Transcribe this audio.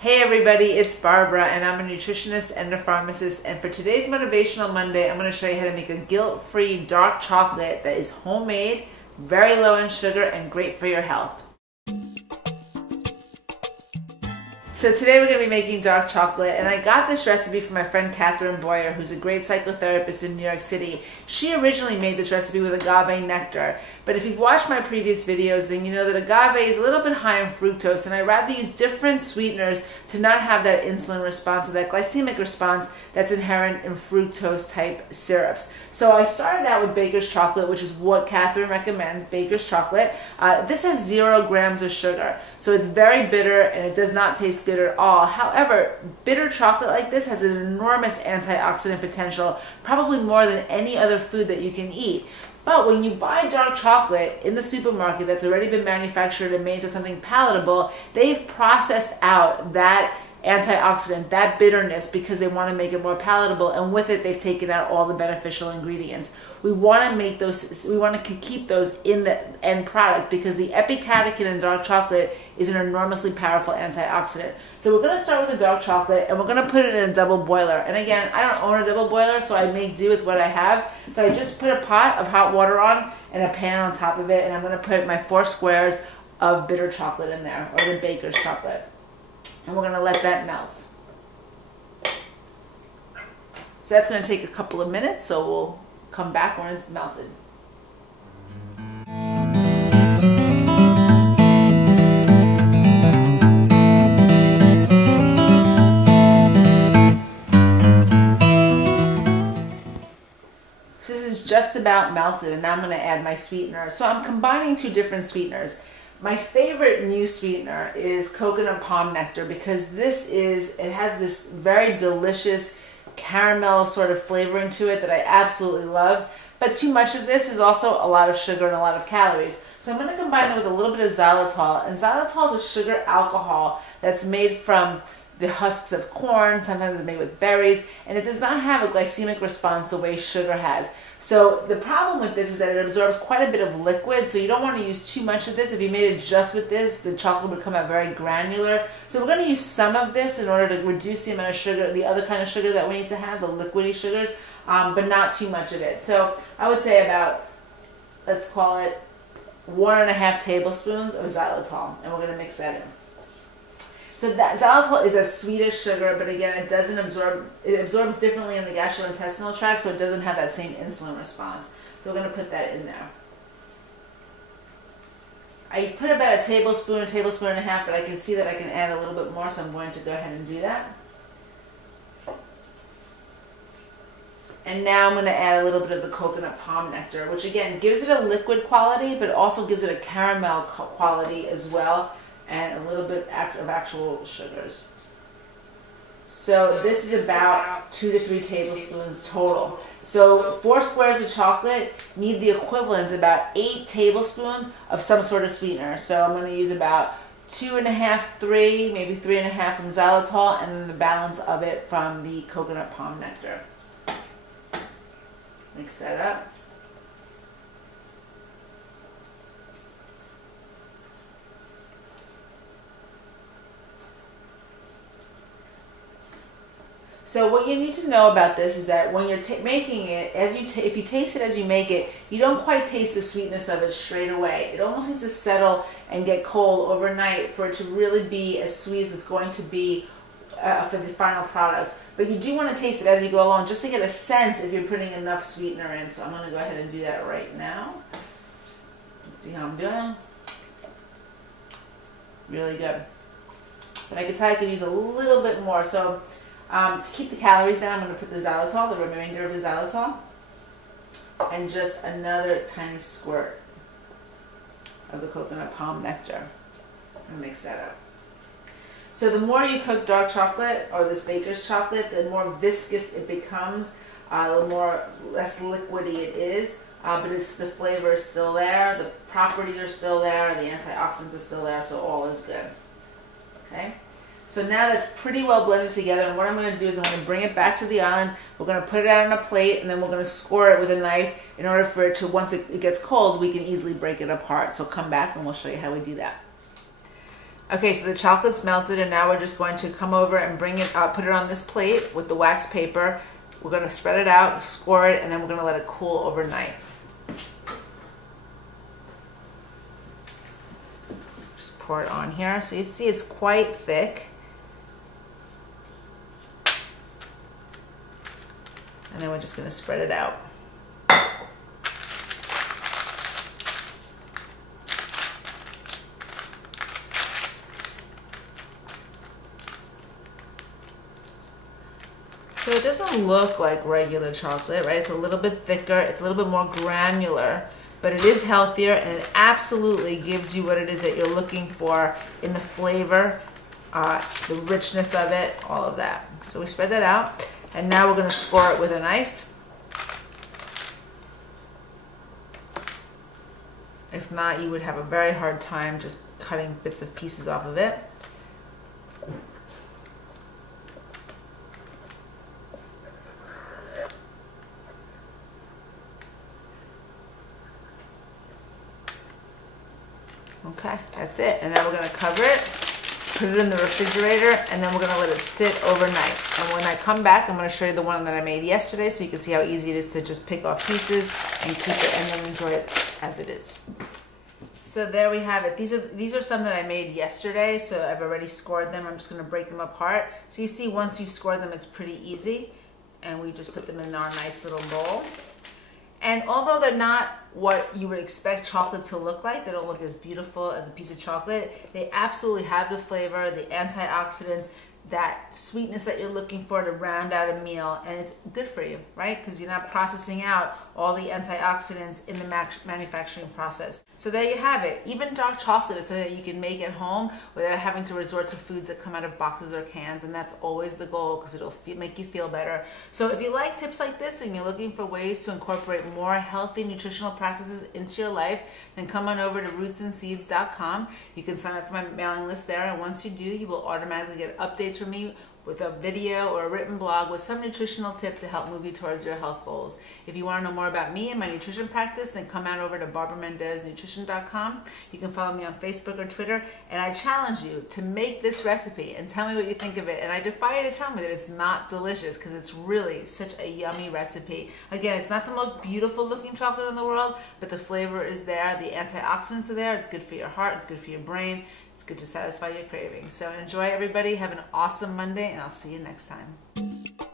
Hey everybody, it's Barbara and I'm a nutritionist and a pharmacist, and for today's Motivational Monday I'm going to show you how to make a guilt-free dark chocolate that is homemade, very low in sugar, and great for your health. So today we're going to be making dark chocolate, and I got this recipe from my friend Catherine Boyer, who's a great psychotherapist in New York City. She originally made this recipe with agave nectar, but if you've watched my previous videos, then you know that agave is a little bit high in fructose, and I'd rather use different sweeteners to not have that insulin response or that glycemic response that's inherent in fructose type syrups. So I started out with baker's chocolate, which is what Catherine recommends, baker's chocolate. This has 0 grams of sugar, so it's very bitter and it does not taste good at all. However, bitter chocolate like this has an enormous antioxidant potential, probably more than any other food that you can eat. But when you buy dark chocolate in the supermarket that's already been manufactured and made into something palatable, they've processed out that antioxidant, that bitterness, because they want to make it more palatable, and with it they've taken out all the beneficial ingredients. We want to make those, we want to keep those in the end product because the epicatechin in dark chocolate is an enormously powerful antioxidant. So we're going to start with the dark chocolate and we're going to put it in a double boiler. And again, I don't own a double boiler, so I make do with what I have. So I just put a pot of hot water on and a pan on top of it, and I'm going to put my 4 squares of bitter chocolate in there, or the baker's chocolate. And we're going to let that melt. So that's going to take a couple of minutes, so we'll come back when it's melted. So this is just about melted, and now I'm going to add my sweetener. So I'm combining 2 different sweeteners. My favorite new sweetener is coconut palm nectar, because it has this very delicious caramel sort of flavoring to it that I absolutely love. But too much of this is also a lot of sugar and a lot of calories. So I'm going to combine it with a little bit of xylitol. And xylitol is a sugar alcohol that's made from the husks of corn. Sometimes it's made with berries, and it does not have a glycemic response the way sugar has. So the problem with this is that it absorbs quite a bit of liquid, so you don't want to use too much of this. If you made it just with this, the chocolate would come out very granular. So we're going to use some of this in order to reduce the amount of sugar, the other kind of sugar that we need to have, the liquidy sugars, but not too much of it. So I would say about, let's call it 1.5 tablespoons of xylitol, and we're going to mix that in. So that xylitol is a sweetish sugar, but again, it doesn't absorb, it absorbs differently in the gastrointestinal tract, so it doesn't have that same insulin response. So we're going to put that in there. I put about a tablespoon and a half, but I can see that I can add a little bit more, so I'm going to go ahead and do that. And now I'm going to add a little bit of the coconut palm nectar, which again gives it a liquid quality, but also gives it a caramel quality as well, and a little bit of actual sugars. So this is about 2 to 3 tablespoons total. So 4 squares of chocolate need the equivalent, about 8 tablespoons of some sort of sweetener. So I'm going to use about 2.5, 3, maybe 3.5 from xylitol, and then the balance of it from the coconut palm nectar. Mix that up. So what you need to know about this is that when you're making it, if you taste it as you make it, you don't quite taste the sweetness of it straight away. It almost needs to settle and get cold overnight for it to really be as sweet as it's going to be for the final product. But you do want to taste it as you go along, just to get a sense if you're putting enough sweetener in. So I'm going to go ahead and do that right now. Let's see how I'm doing. Really good. But I can tell I could use a little bit more. So to keep the calories down, I'm going to put the xylitol, the remainder of the xylitol, and just another tiny squirt of the coconut palm nectar, and mix that up. So the more you cook dark chocolate, or this baker's chocolate, the more viscous it becomes, the less liquidy it is, but the flavor is still there, the properties are still there, the antioxidants are still there, so all is good. Okay? So now that's pretty well blended together, and what I'm going to do is I'm going to bring it back to the island. We're going to put it out on a plate, and then we're going to score it with a knife in order for it to, once it gets cold, we can easily break it apart. So come back and we'll show you how we do that. Okay, so the chocolate's melted, and now we're just going to come over and bring it up, put it on this plate with the wax paper. We're going to spread it out, score it, and then we're going to let it cool overnight. Just pour it on here. So you see it's quite thick. And then we're just going to spread it out. So it doesn't look like regular chocolate, right? It's a little bit thicker, it's a little bit more granular, but it is healthier, and it absolutely gives you what it is that you're looking for in the flavor, the richness of it, all of that. So we spread that out, and now we're going to score it with a knife. If not, you would have a very hard time just cutting bits of pieces off of it. Okay, that's it. And then we're going to cover it, put it in the refrigerator, and then we're going to let it sit overnight. And when I come back, I'm going to show you the one that I made yesterday so you can see how easy it is to just pick off pieces and keep it and then enjoy it as it is. So there we have it. These are some that I made yesterday, so I've already scored them. I'm just going to break them apart. So you see once you've scored them, it's pretty easy. And we just put them in our nice little bowl. And although they're not what you would expect chocolate to look like, they don't look as beautiful as a piece of chocolate, they absolutely have the flavor, the antioxidants, that sweetness that you're looking for to round out a meal, and it's good for you, right? Because you're not processing out all the antioxidants in the manufacturing process. So there you have it. Even dark chocolate is something that you can make at home without having to resort to foods that come out of boxes or cans, and that's always the goal because it'll make you feel better. So if you like tips like this and you're looking for ways to incorporate more healthy nutritional practices into your life, then come on over to rootsandseeds.com. You can sign up for my mailing list there, and once you do, you will automatically get updates from me with a video or a written blog with some nutritional tip to help move you towards your health goals. If you want to know more about me and my nutrition practice, then come on over to BarbaraMendezNutrition.com. You can follow me on Facebook or Twitter, and I challenge you to make this recipe and tell me what you think of it. And I defy you to tell me that it's not delicious, because it's really such a yummy recipe. Again, it's not the most beautiful looking chocolate in the world, but the flavor is there, the antioxidants are there, it's good for your heart, it's good for your brain, it's good to satisfy your cravings. So enjoy, everybody. Have an awesome Monday, and I'll see you next time.